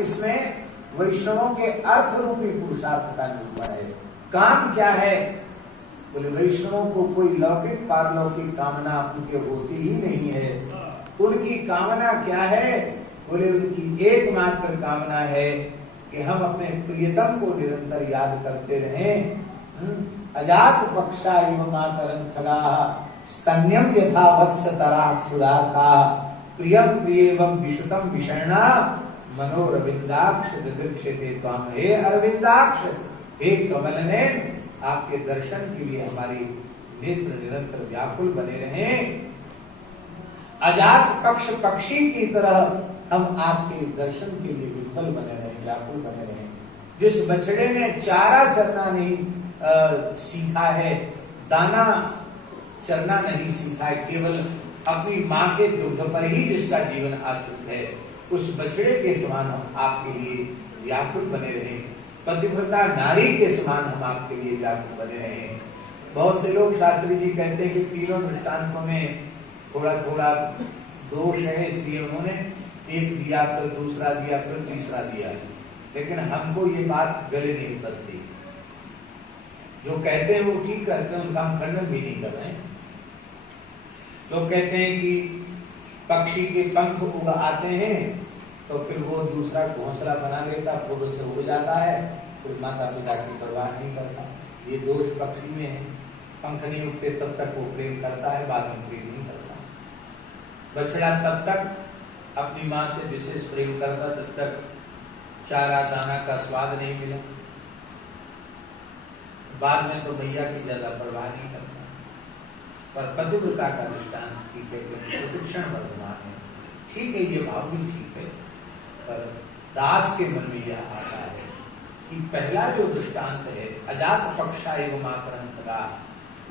इसमें वैष्णवों के अर्थ रूपी पुरुषार्थ का निरूपण है। काम क्या है? बोले वैष्णवों को कोई लौकिक पारलौकिक कामना उनके होती ही नहीं है। उनकी कामना क्या है? बोले उनकी एकमात्र कामना है कि हम अपने प्रियतम को निरंतर याद करते रहें। अजात पक्षा एवं मातरं खगा स्तन्यम यथा वत्स तरा क्षुधाका प्रियम प्रियम विशुतम विषणा मनोरविंदाक्ष दिदृक्षते त्वाम। हे अरविंदाक्ष, हे कमल नयन, आपके दर्शन के लिए हमारी नेत्र निरंतर व्याकुल बने रहें। अजात पक्ष पक्षी की तरह हम आपके दर्शन के लिए विफल बने रहें, व्याकुल बने रहें। जिस बछड़े ने चारा चरना नहीं सीखा है, दाना चरना नहीं सीखा है, केवल अपनी माँ के दुग्ध पर ही जिसका जीवन आश्रित है, उस बछड़े के समान हम आपके लिए व्याकुल बने रहे। पतिव्रता नारी के समान हम आपके लिए व्याकुल बने रहे। बहुत से लोग शास्त्री जी कहते हैं कि तीनों दृष्टांतों में थोड़ा थोड़ा दोष है, इसलिए उन्होंने एक दिया, फिर दूसरा दिया, फिर तीसरा दिया। लेकिन हमको ये बात गले नहीं उतरती। जो कहते हैं वो ठीक कहते हैं, उनका हम खंडन भी नहीं कर रहे हैं। लोग कहते हैं कि पक्षी के पंख उड़ आते हैं तो फिर वो दूसरा घोंसला बना लेता, फूलों से उड़ जाता है, फिर माता पिता की परवाह नहीं करता। ये दोष पक्षी में है। पंख नहीं उठते तब तक वो प्रेम करता है, बाद में प्रेम नहीं करता। बछड़ा तब तक अपनी माँ से विशेष प्रेम करता जब तक चारा दाना का स्वाद नहीं मिला, बाद में तो भैया की ज्यादा परवाह नहीं करता। पर पतिव्रता का दृष्टांत ठीक है, प्रतिक्षण वर्तमान है, ठीक है, ये भाव भी ठीक है। पर दास के मन में यह आता है कि पहला जो दृष्टांत है अजात पक्षा एवं मातरं खगा,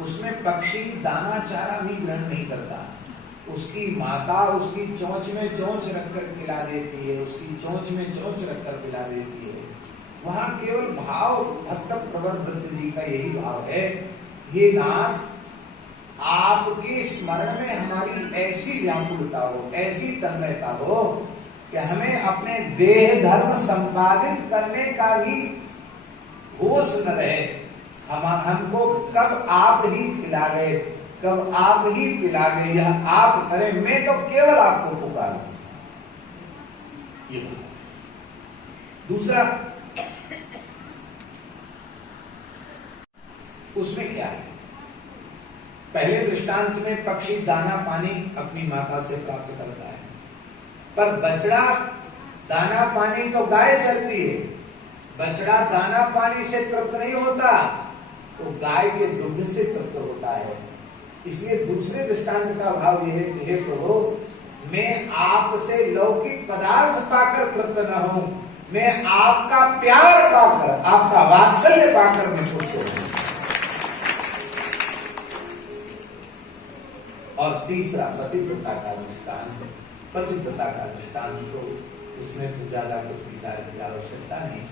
उसमें पक्षी दाना चारा भी ग्रहण नहीं करता। उसकी माता उसकी चोंच में चोंच रखकर खिला देती है, उसकी चोंच में चोंच रखकर पिला देती है। वहां केवल भाव भक्त प्रबल वृत्त जी का यही भाव है, ये नाथ आपके स्मरण में हमारी ऐसी व्याकुलता हो, ऐसी तन्मयता हो कि हमें अपने देह धर्म संपादित करने का भी होश न रहे। हमको कब आप ही खिला गए, कब आप ही पिला गए, यह आप करें, मैं तो केवल आपको पुकारूं। ये दूसरा, उसमें क्या है? पहले दृष्टांत में पक्षी दाना पानी अपनी माता से प्राप्त करता है, पर बछड़ा दाना पानी तो गाय चलती है, बछड़ा दाना पानी से तृप्त नहीं होता, तो गाय के दुग्ध से तृप्त होता है। इसलिए दूसरे दृष्टांत का भाव यह है, हे प्रभु, मैं आपसे लौकिक पदार्थ पाकर तृप्त न हूं, मैं आपका प्यार पाकर, आपका वात्सल्य पाकर मैं खुश हूं। और तीसरा पतिव्रता का दृष्टांत। पतिव्रता का दृष्टांत तो इसमें तो ज्यादा कुछ विचार की आवश्यकता नहीं।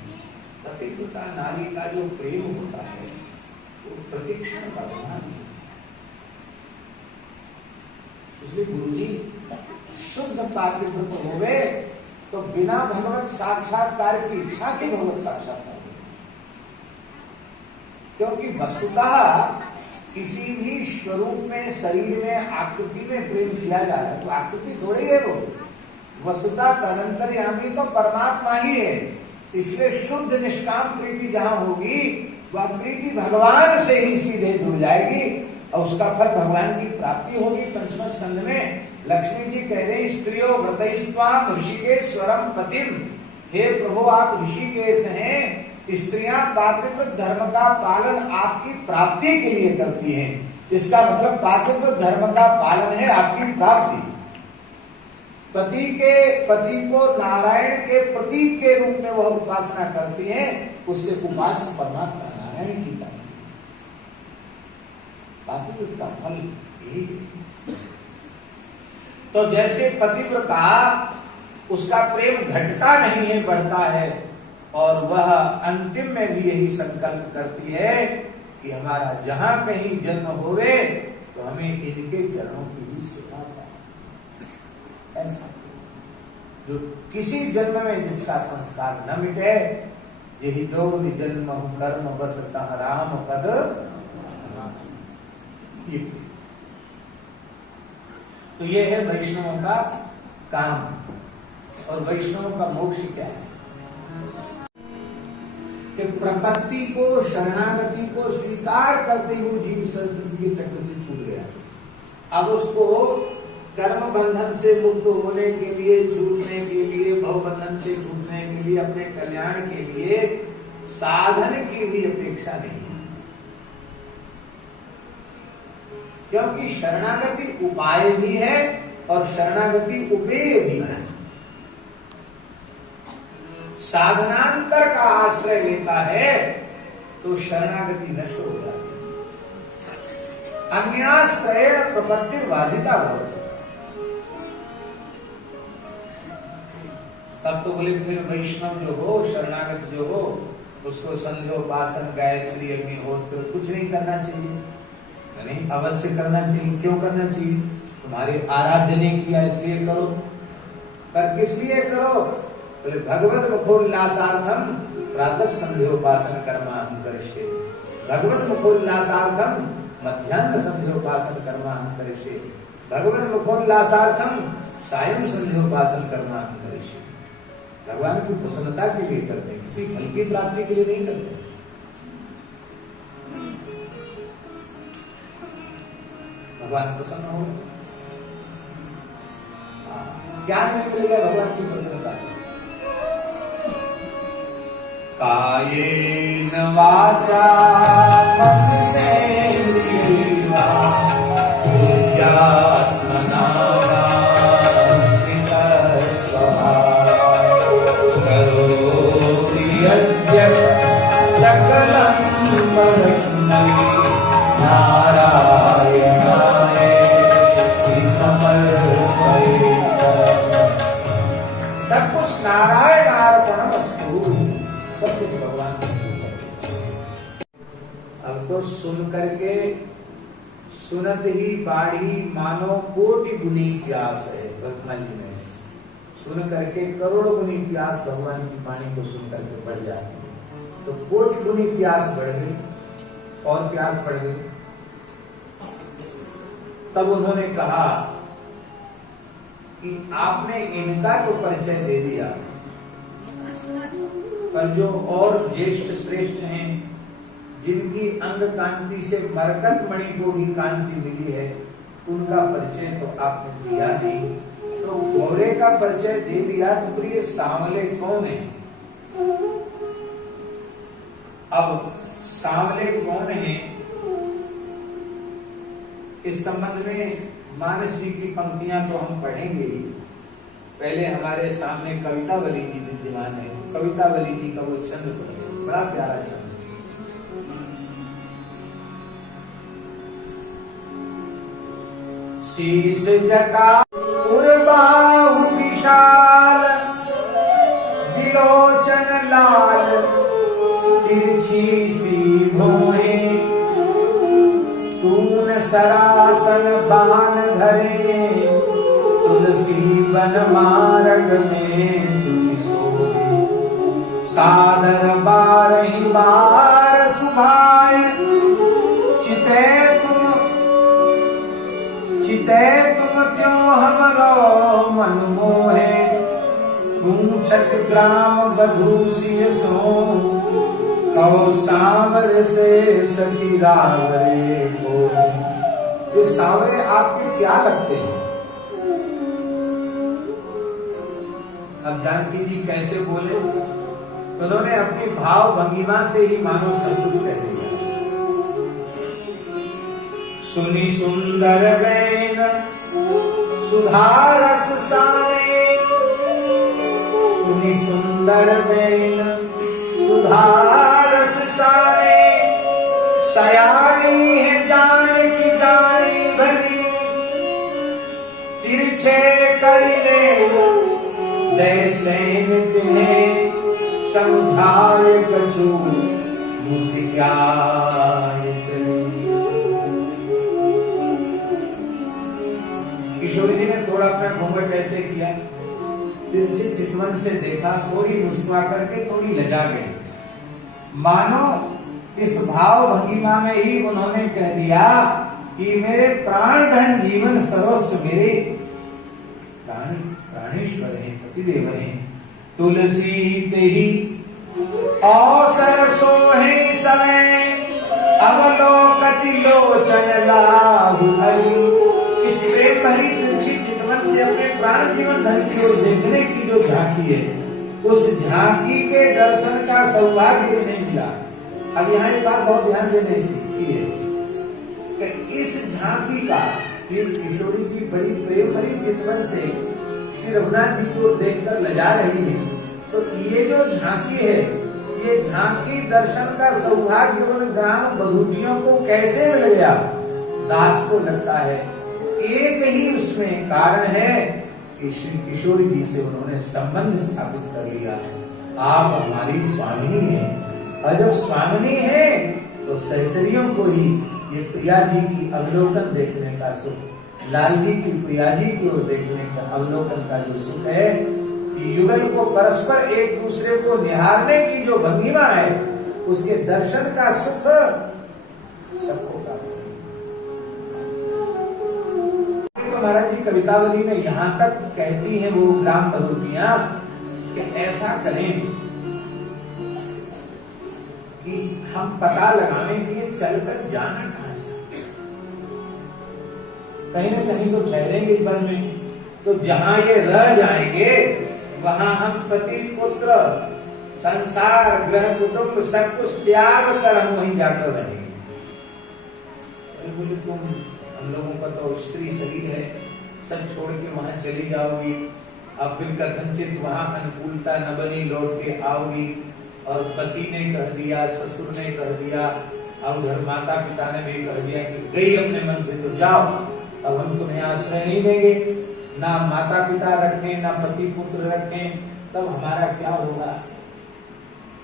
पतिव्रता नारी का जो प्रेम होता है वो प्रतिक्षण वर्तमान है। इसलिए गुरुजी शुद्ध पातिव्रत हो गए तो बिना भगवत साक्षात्कार की इच्छा के भगवत साक्षात्कार हो, क्योंकि वस्तुतः किसी भी स्वरूप में, शरीर में, आकृति में प्रेम किया जा रहा है तो आकृति थोड़ी है वो, वस्तुतः तदंतर्यामी तो परमात्मा ही है। इसलिए शुद्ध निष्काम प्रीति जहां होगी वह प्रीति भगवान से ही सीधे जुड़ जाएगी और उसका फल भगवान की प्राप्ति होगी। पंचम स्कंध में लक्ष्मी जी कह रहे हैं, स्त्रियो व्रतैस्त्वाम ऋषिकेश्वरम पतिम, हे प्रभु आप ऋषिकेश हैं, स्त्रियां पातिव्रत धर्म का पालन आपकी प्राप्ति के लिए करती हैं। इसका मतलब पातिव्रत धर्म का पालन है आपकी प्राप्ति। पति को नारायण के प्रतीक के रूप में वह उपासना करती हैं, उससे उपासना परमात्मा नारायण की करती है। पातिव्रत का फल यही है। तो जैसे पतिव्रता उसका प्रेम घटता नहीं है, बढ़ता है, और वह अंतिम में भी यही संकल्प करती है कि हमारा जहां कहीं जन्म होवे तो हमें इनके चरणों की ही सेवा पाए। ऐसा जो किसी जन्म में जिसका संस्कार न मिटे, यही दो जन्म कर्म बस तह राम पद। तो ये है वैष्णवों का काम। और वैष्णवों का मोक्ष क्या है कि प्रपत्ति को, शरणागति को स्वीकार करते हुए जीव संस्कृति के चक्र से छूट गया। अब उसको कर्म बंधन से मुक्त होने के लिए, छूटने के लिए, भव बंधन से छूटने के लिए, अपने कल्याण के लिए साधन की भी अपेक्षा नहीं है, क्योंकि शरणागति उपाय भी है और शरणागति उपेय भी है। साधनांतर का आश्रय लेता है तो शरणागति नष्ट हो जाती है। अन्याश्रय प्रपत्ति बाधिता भवति। तब तो बोले फिर वैष्णव जो हो, शरणागत जो हो, उसको संध्योपासन, गायत्री, अग्निहोत्र कुछ नहीं करना चाहिए? नहीं, अवश्य करना चाहिए। क्यों करना चाहिए? तुम्हारे आराध्य ने किया इसलिए करो। पर किस लिए करो? बोले भगवत मुखोल्लासार्थम प्रातः संध्योपासन कर्माहं करिष्ये, भगवत मुखोल्लासार्थम मध्याह्न संध्योपासन कर्माहं करिष्ये, भगवत मुखोल्लासार्थम सायं संध्योपासन कर्माहं करिष्ये। भगवान की प्रसन्नता के लिए करते हैं, किसी फल की प्राप्ति के लिए नहीं करते। भगवान प्रसन्न हो, क्या नहीं मिलेगा भगवान की प्रसन्नता से? कायेन वाचा मनसेन्द्रियैर्वा बुद्ध्यात्मना वा करोति यद्यत् सकलं परस्मै नारायणायेति समर्पयेत्। सब कुछ नारायण अर्पणमस्तु, सब कुछ भगवान को। अब तो सुन करके सुनत ही बाढ़ी मानो कोटि गुनी प्यास है। वर्तमान जी में सुन करके करोड़ गुनी प्यास भगवान की वाणी को सुन करके बढ़ जाती है। तो कोटि गुनी प्यास बढ़ गई और प्यास बढ़ गई। तब उन्होंने कहा कि आपने इनका तो परिचय दे दिया, पर जो और ज्येष्ठ श्रेष्ठ हैं, जिनकी अंग कांति से मरकत मणि को भी कांति मिली है, उनका परिचय तो आपने दिया नहीं। तो गोरे का परिचय दे दिया, तो प्रिय सांवले कौन है? अब सांवले कौन है, इस संबंध में मानस जी की पंक्तियां तो हम पढ़ेंगे ही। पहले हमारे सामने कवितावली जी विद्यमान है। कवितावली जी का वो छंद पढ़े, बड़ा प्यारा छंद। शीश जटा उर्बाहु विशाल, विलोचन लाल, तिरछी सी भौहें, तून सरासन बाण धरे, तुलसी वन मार्ग में सुचि सोए, सादर बारही बार सुभाए, चिते तुम त्यों हमरो मन मोहे, पूछत ग्राम बधू सिय सो, कहो सांवर से सखी रावरे को। ये सांवरे आपके क्या लगते हैं? अब जानकी जी कैसे बोले? तो उन्होंने अपनी भाव भंगिमा से ही मानो सब कुछ कह दिया। सुनी सुंदर बैन सुधारस साने, सुनी सुंदर बैन सुधारस साने, सयानी है जाने की जानी भली तिरछे करने दैसेन तुम्हें समझाए कछु मुस्काए चली। किशोरी जी ने थोड़ा अपना घूंघट ऐसे किया, तिरछे चितवन से देखा, थोड़ी मुस्कुरा करके थोड़ी लजा गई। मानो इस भाव भंगिमा में ही उन्होंने कह दिया कि मेरे प्राण धन जीवन सर्वस्व मेरे प्राणेश्वर हैं, पतिदेव हैं। तुलसी ते ही अवसर सोहे समय अवलोकति लोचन लाहु हरि। इस प्रेम भरी तिरछी चितवन से अपने प्राण जीवन धन की ओर देखने की जो झांकी है, उस झांकी के दर्शन का सौभाग्य नहीं मिला। अब यहाँ एक बात बहुत ध्यान देने की है कि इस झांकी का किशोरी जी बड़ी प्रेम भरी चितवन से श्री रघुनाथ जी को देखकर लजा रही है, तो ये जो झांकी है, ये झांकी दर्शन का सौभाग्य उन ग्राम बधूटियों को कैसे मिल गया? दास को लगता है एक ही उसमें कारण है कि श्री किशोरी जी से उन्होंने संबंध स्थापित कर लिया। आप हमारी स्वामिनी हैं, और जब स्वामिनी है तो सहचरियों को ही ये प्रिया जी की अवलोकन देखने का सुख, लाल जी की प्रिया जी की ओर देखने का अवलोकन का जो सुख है, युगल को परस्पर एक दूसरे को निहारने की जो भंगिमा है, उसके दर्शन का सुख सबको प्राप्त है। तो महाराज जी कवितावली में यहां तक कहती हैं वो ग्राम बधूटियां कि ऐसा करें कि हम पता लगाने के लिए चलकर जाना कहां चाहते, कहीं ना कहीं तो ठहरेंगे वन में, तो जहां ये रह जाएंगे वहां हम पति पुत्र संसार ग्रह कुटुंब सब कुछ त्याग कर हम वहीं जाकर रहेंगे। बोले तुम हम लोगों का तो स्त्री शरीर है, सब छोड़ के वहां चली जाओगी, अब फिर कथनचित वहां अनुकूलता न बनी लौट के आओगी, और पति ने कह दिया, ससुर ने कह दिया, और उधर माता पिता ने भी कह दिया कि गई अपने मन से तो जाओ, अब हम तुम्हें आश्रय नहीं देंगे, ना माता पिता रखें ना पति पुत्र रखें, तब हमारा क्या होगा?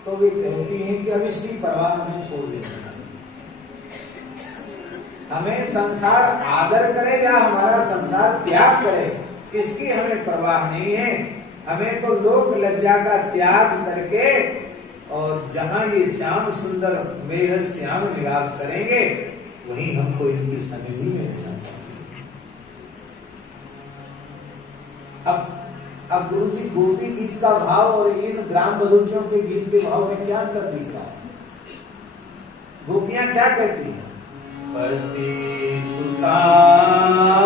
तो वे कहती हैं कि अब इसकी परवाह हमें छोड़ देना, हमें संसार आदर करे या हमारा संसार त्याग करे, इसकी हमें परवाह नहीं है। हमें तो लोक लज्जा का त्याग करके और जहां ये श्याम सुंदर मेघ श्याम निवास करेंगे वहीं हमको इनकी सन्निधि में रहना चाहिए। अब गुरु जी गोपी गीत का भाव और इन ग्राम बधूटियों के गीत के भाव में क्या अंतर दिख रहा है? गोपियां क्या कहती हैं? पति सुतान्वया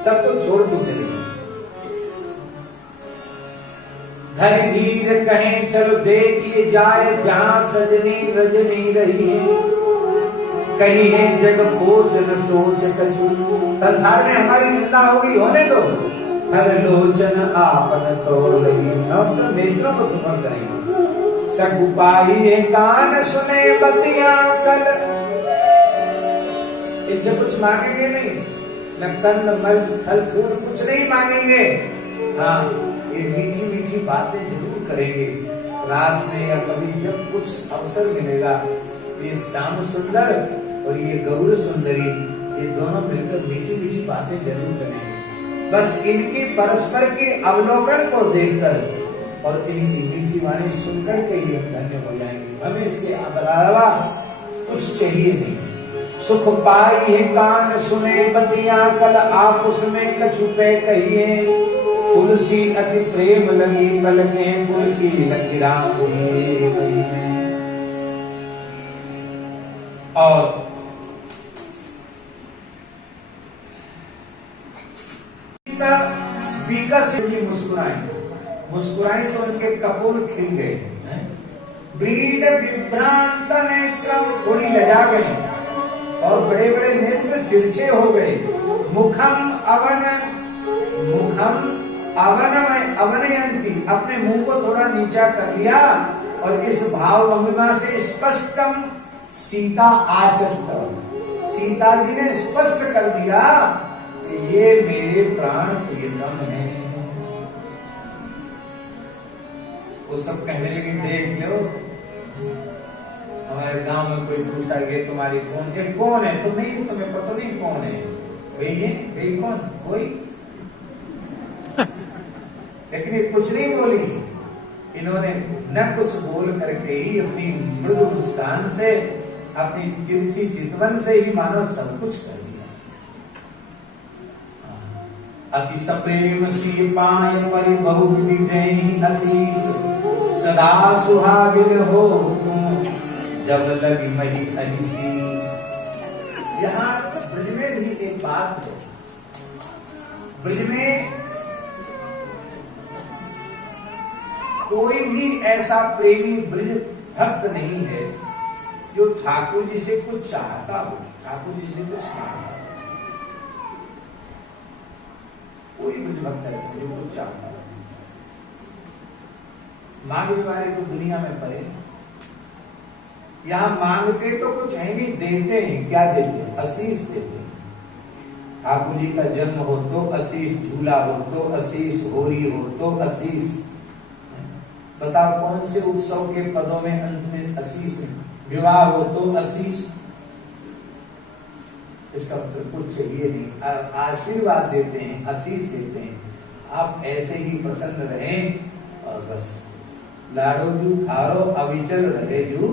सबको छोड़ के चलेगी। धन धीर कहें चलो देखिए जाए जहां सजनी रजनी रही है, कहीं है जग खोज न सोच कछु, संसार में हमारी निंदा होगी होने दो, हर लोचन आपन तोड़ रही, हम तो नेत्रों को सुमन करेंगे। सकुपाई कान सुने बतियां कल, इनसे कुछ मांगेंगे नहीं, न कंद मल फल फूल कुछ नहीं मांगेंगे, हाँ ये मीठी मीठी बातें जरूर करेंगे। रात में या कभी जब कुछ अवसर मिलेगा, ये श्याम सुंदर और ये गौर सुंदरी, ये दोनों मिलकर मीठी मीठी बातें जरूर करेंगे। बस इनकी परस्पर के अवलोकन को देखकर और इनकी मीठी वाणी सुनकर के ही धन्य हो जाएंगे। हमें इसके अलावा कुछ चाहिए नहीं। सुख पाई है कान सुने बतिया, कल आप उसमें कछु पे कहिए। तुलसी अति प्रेम लगी पलके, पुल की लकीरा और मुस्कुराए तो उनके कपूर खिल गए। ब्रीड विभ्रांत नेत्रम, थोड़ी लजा गए और बड़े बड़े नेत्र तिरछे हो गए। मुखम अवनयंती, अपने मुंह को थोड़ा नीचा कर लिया और इस भाव भंगिमा से स्पष्टम सीता आचरित, सीता जी ने स्पष्ट कर दिया कि ये मेरे प्राण प्रियतम है। वो सब कहने लगे देख लो, हमारे गांव में कोई पूछा ये तुम्हारी कौन है, कौन है तुम, नहीं तुम्हें पता नहीं कौन है, वही कौन कोई। लेकिन ये कुछ नहीं बोली, इन्होंने न कुछ बोल करके ही अपनी मृदु मुस्कान से, अपनी तिरछी चितवन से ही मानो सब कुछ कर दिया। अति सप्रेम सी पाय परि बहुविधि देहि आशीष, सदा सुहागिन हो जब लगी मही अहिशीष। यहाँ ब्रज में भी एक बात है, ब्रज में कोई भी ऐसा प्रेमी ब्रज भक्त नहीं है जो ठाकुर जी से कुछ चाहता हो, ठाकुर जी से कुछ मांगता हो। कोई ब्रज भक्त ऐसा जो कुछ चाहता हो। मांगने वाले तो दुनिया में पड़े, यहां मांगते तो कुछ है नहीं, देते हैं। क्या देते हैं? आशीष देते हैं। ठाकुर जी का जन्म हो तो आशीष, झूला हो तो आशीष, होरी हो तो आशीष। बताओ कौन से उत्सव के पदों में अंत में आशीष है? विवाह हो तो आशीष। इसका मतलब कुछ चाहिए नहीं, आशीर्वाद देते हैं, आशीष देते हैं। आप ऐसे ही प्रसन्न रहें और बस लाडो जू थारो अविचल रहे जू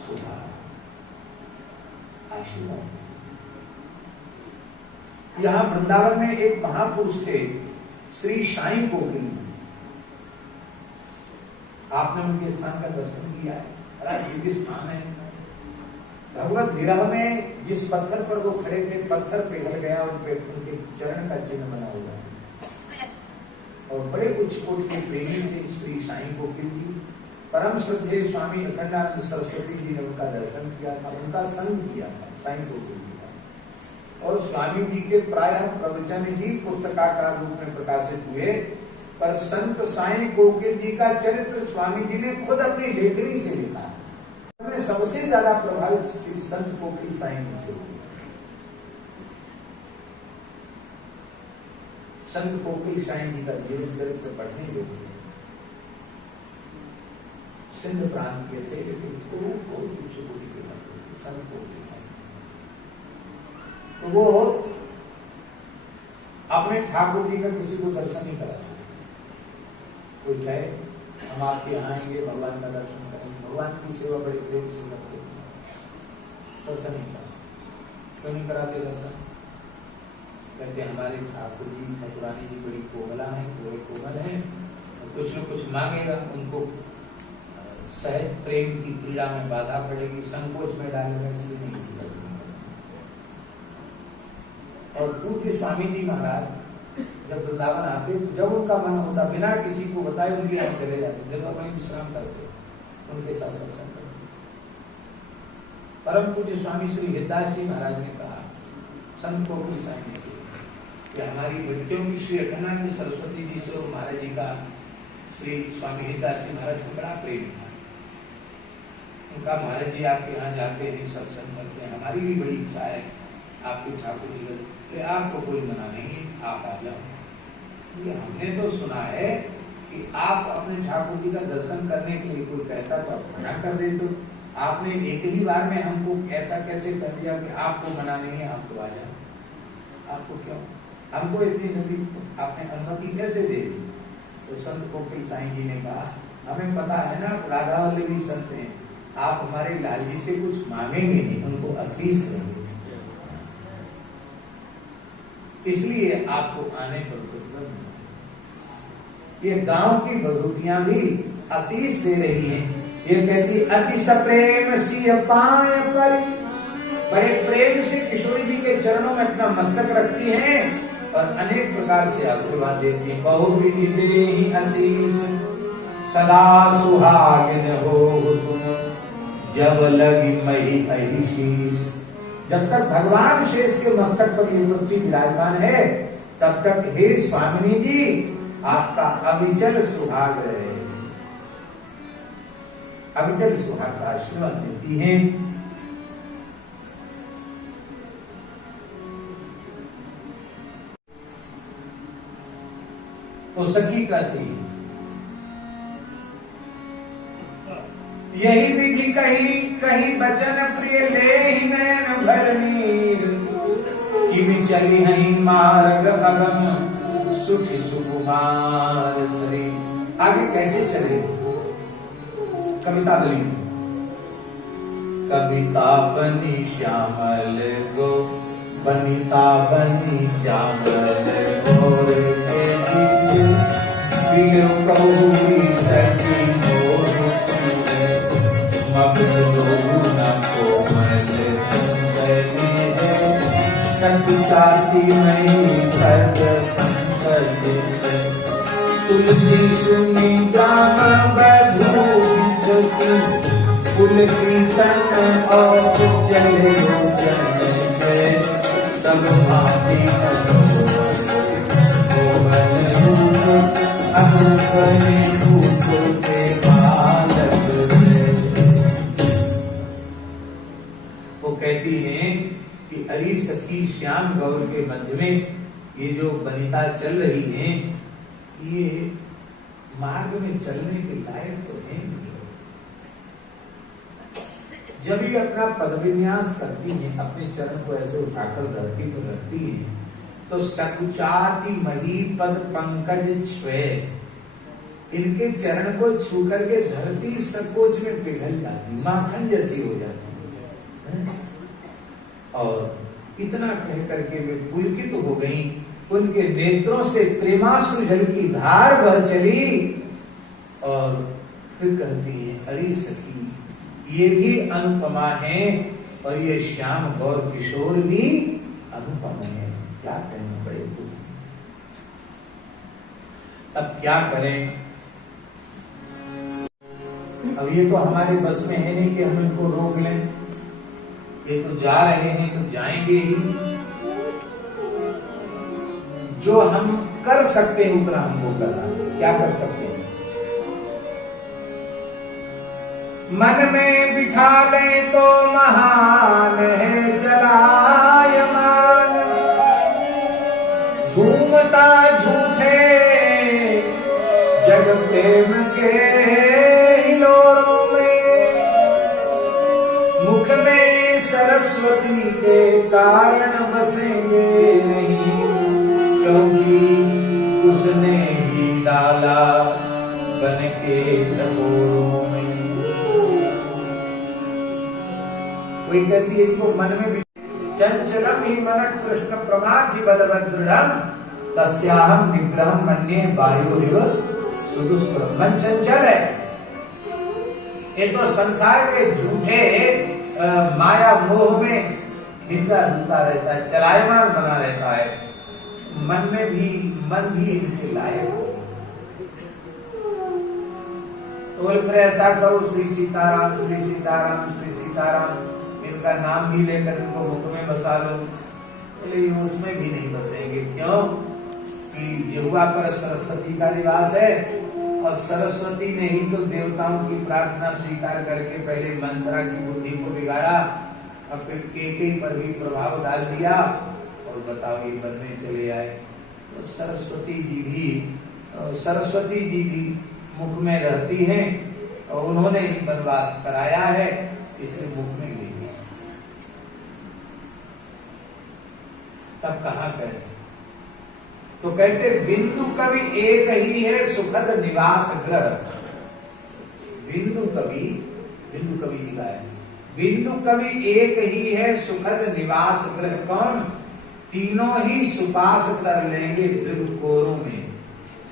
सुधारो, आशीर्वाद। यहां वृंदावन में एक महापुरुष थे, श्री साईं गोविंद। आपने उनके स्थान का दर्शन किया है, बड़ा दिव्य स्थान है। भगवत विरह में जिस पत्थर पर वो खड़े थे, पत्थर पिघल गया, उन पे उनके चरण का चिन्ह बना हुआ है। और बड़े उच्च कोटि के प्रेमी थे श्री साईं गोविंद जी। परम श्रद्धेय स्वामी अखंडानंद सरस्वती जी ने उनका दर्शन किया था, उनका संग किया था साईं गोविंद जी का। और स्वामी जी के प्रायः प्रवचन ही पुस्तकाकार रूप में प्रकाशित हुए, पर संत साईं गोविंद जी का चरित्र स्वामी जी ने खुद अपनी लेखनी से लिखा। उन्होंने सबसे ज्यादा प्रभावित संत गोविंद साईं जी से हुए। संत गोविंद साईं जी का जीवन चरित्र पढ़ने योग्य। सिंध प्रांत के थे, लेकिन बहुत उच्च कोटि के संत गोविंद साईं। तो वो अपने ठाकुर जी का किसी को दर्शन नहीं कराते। कोई कहे हम आपके यहाँ आएंगे, भगवान का दर्शन करेंगे, भगवान की सेवा बड़े प्रेम से करते हैं, दर्शन नहीं कराते। क्यों नहीं कराते दर्शन? कहते हमारे ठाकुर जी ठाकुरानी जी बड़ी कोमला है, बड़े कोमल है, कुछ न कुछ मांगेगा, उनको सहज प्रेम की क्रीड़ा में बाधा पड़ेगी, संकोच में डालेगा, इसलिए नहीं करते। और पूज्य स्वामी जी महाराज जब वृंदावन आते, तो जब उनका मन होता, बिना किसी को बताए उनके यहाँ चले जाते, जब अपनी विश्राम करते, उनके साथ सत्संग करते। परम पूज्य स्वामी श्री हिरदास जी महाराज ने कहा संत गोविंद साईं जी कि हमारी बेटियों की श्री अखंडानंद सरस्वती जी से और महाराज जी का श्री स्वामी हिरदास जी महाराज को बड़ा प्रेम था। उनका महाराज जी आपके यहाँ जाते हैं, सत्संग करते हैं, हमारी भी बड़ी इच्छा है आपके ठाकुर जी का, आपको कोई मना नहीं, आप आ जाओ। हमने तो सुना है कि आप अपने ठाकुर जी का दर्शन करने के लिए कोई कहता तो आप मना कर दे, तो आपने एक ही बार में हमको ऐसा कैसे कर दिया कि आपको मना नहीं है, आप तो आ जाओ। आपको क्यों, हमको इतनी जल्दी आपने अनुमति कैसे दे दी? तो संत गोविंद साईं जी ने कहा हमें पता है ना, राधा वल्लभी संत हैं, आप हमारे लाल जी से कुछ मांगेंगे नहीं, उनको आशीष करेंगे, इसलिए आपको आने पर प्रतिबंध। ये गांव की बधूतियां भी आशीष दे रही हैं। ये कहती अति सप्रेम सी पाए परी, बड़े प्रेम से किशोरी जी के चरणों में अपना मस्तक रखती हैं और अनेक प्रकार से आशीर्वाद देती हैं। बहुविधि देहि आशीष सदा सुहागिन हो तुम, जब लगी मही अहिशीष। जब तक भगवान शेष के मस्तक पर ये मूर्ति विराजमान है, तब तक हे स्वामिनी जी आपका अविचल सुहाग रहे। अविचल सुहाग का आशीर्वाद देती हैं। तो सखी कहती यही विधि कही कहीं बचन प्रिय ले ही नयन भर नीर, कि चली हई मार्ग अगम सुखी सुकुमार शरीर। आगे कैसे चले? कविता दली कविता बनी श्यामल गो, बनिता बनी श्यामल गोर के बीच कौरी सखी मोर मग्न लोगुना कोमल सुंदरी है, संताती नहीं भद तुलसी सुनी गाम बधू कुल कीर्तन और चले चले सब भांति वो कहती हैं कि अली सखी श्याम गौर के मध्य में ये जो वनिता चल रही हैं, ये मार्ग में चलने के लायक तो है नहीं। जब ये अपना पद विन्यास करती हैं, अपने चरण को ऐसे उठाकर धरती पर रखती हैं, तो सकुचाति मही पद पंकज छ्वे, इनके चरण को छू करके धरती सकोच में पिघल जाती, माखन जैसी हो जाती है। और इतना कह करके वे पुलकित हो गई, उनके नेत्रों से प्रेमाश्रु जल की धार बह चली और फिर कहती है अरे सखी ये भी अनुपमा है और ये श्याम गौर किशोर भी अनुपम है। क्या कहना पड़े तो अब क्या करें? अब ये तो हमारे बस में है नहीं कि हम इनको रोक लें, ये तो जा रहे हैं तो जाएंगे ही। जो हम कर सकते हैं उतना हमको करना। क्या कर सकते हैं? मन में बिठा ले तो महान है चलायमान, झूमता झूठे जग प्रेम के हिलोरों में, मुख में सरस्वती के कारण बसेंगे नहीं, क्योंकि उसने ही डाला बन के टकोरों में। कोई कहती है इनको मन में भी चंचलम ही मन कृष्ण प्रमाथि बलभद्रम तस्याहम विग्रहम मन्ये वायुरिव सुदुष्कर। मन चंचल है, ये तो संसार के झूठे माया मोह में हिंदा डूबा रहता है, चलायमान बना रहता है। मन भी इनके लायक हो। तो ऐसा करो श्री सीताराम श्री सीताराम श्री सीताराम, इनका नाम भी लेकर इनको मुख में बसा लो। लेकिन उसमें भी नहीं बसेंगे। क्यों? कि जिह्वा पर सरस्वती का निवास है और सरस्वती ने ही तो देवताओं की प्रार्थना स्वीकार करके पहले मंथरा की बुद्धि को बिगाड़ा और फिर केके पर भी प्रभाव डाल दिया और बताओ ये बनने चले आए। तो सरस्वती जी भी मुख में रहती हैं और उन्होंने ही वनवास कराया है, इसलिए मुख में ले लिया। तब कहाँ करें? तो कहते बिंदु कवि एक ही है सुखद निवास ग्रह। बिंदु कवि कवि लिखा है। बिंदु कवि एक ही है सुखद निवास ग्रह कौन, तीनों ही सुपास कर लेंगे दृढ़कोरों में।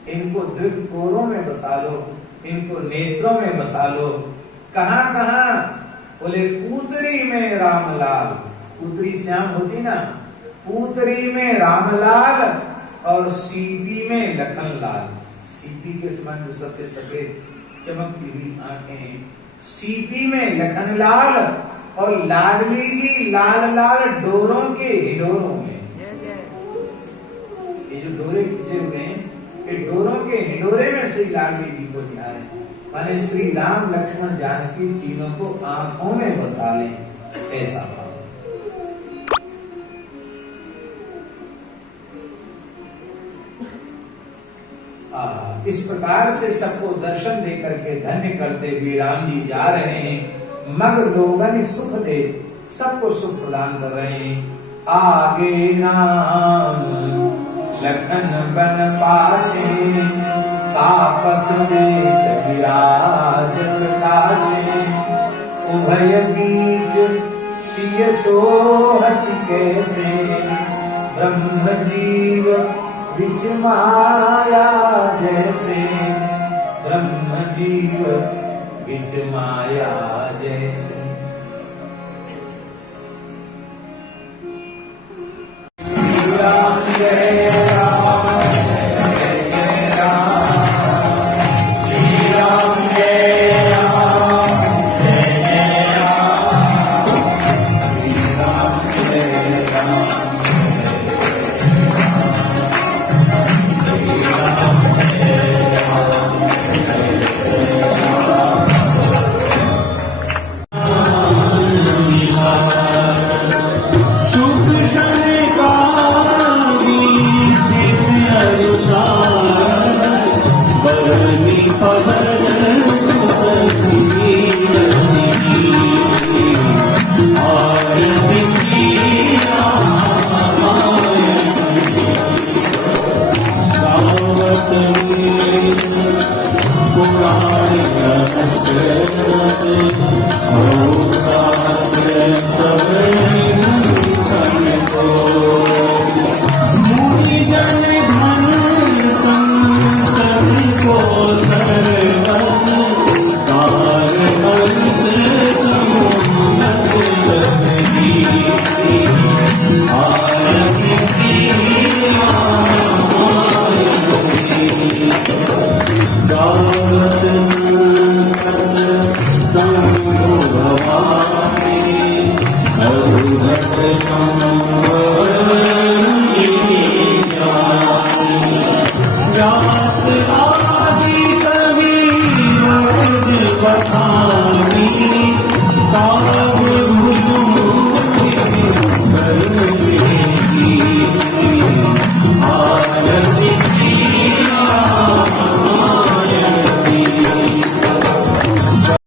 इनको दृढ़कोरों में बसा लो, इनको नेत्रों में बसा लो। कहां कहां, बोले पूतरी में रामलाल, पूतरी श्याम होती ना, पूतरी में रामलाल और सीपी में लखनलाल। सीपी के समान जो सफेद सफेद चमकती हुई आंखें, सीपी में लखनलाल और लाडली जी लाल लाल डोरों के हिडोरों में। ये जो डोरे खींचे हुए हैं, ये डोरों के हिडोरे में श्री लाडली जी को ध्यान है। माने श्री राम लक्ष्मण जानकी तीनों को आंखों में बसा लें, ऐसा भाव। इस प्रकार से सबको दर्शन दे करके धन्य करते हुए राम जी जा रहे हैं। मग लोगन सुख दे, सबको सुख प्रदान कर रहे हैं। आगे राम लखन बन पाछे, तापस देश विराजत काछे। उभय बीच सिय सोहत कैसे, ब्रह्म जीव बिच माया जैसे, ब्रह्म जीव बिच माया जैसे। राम जय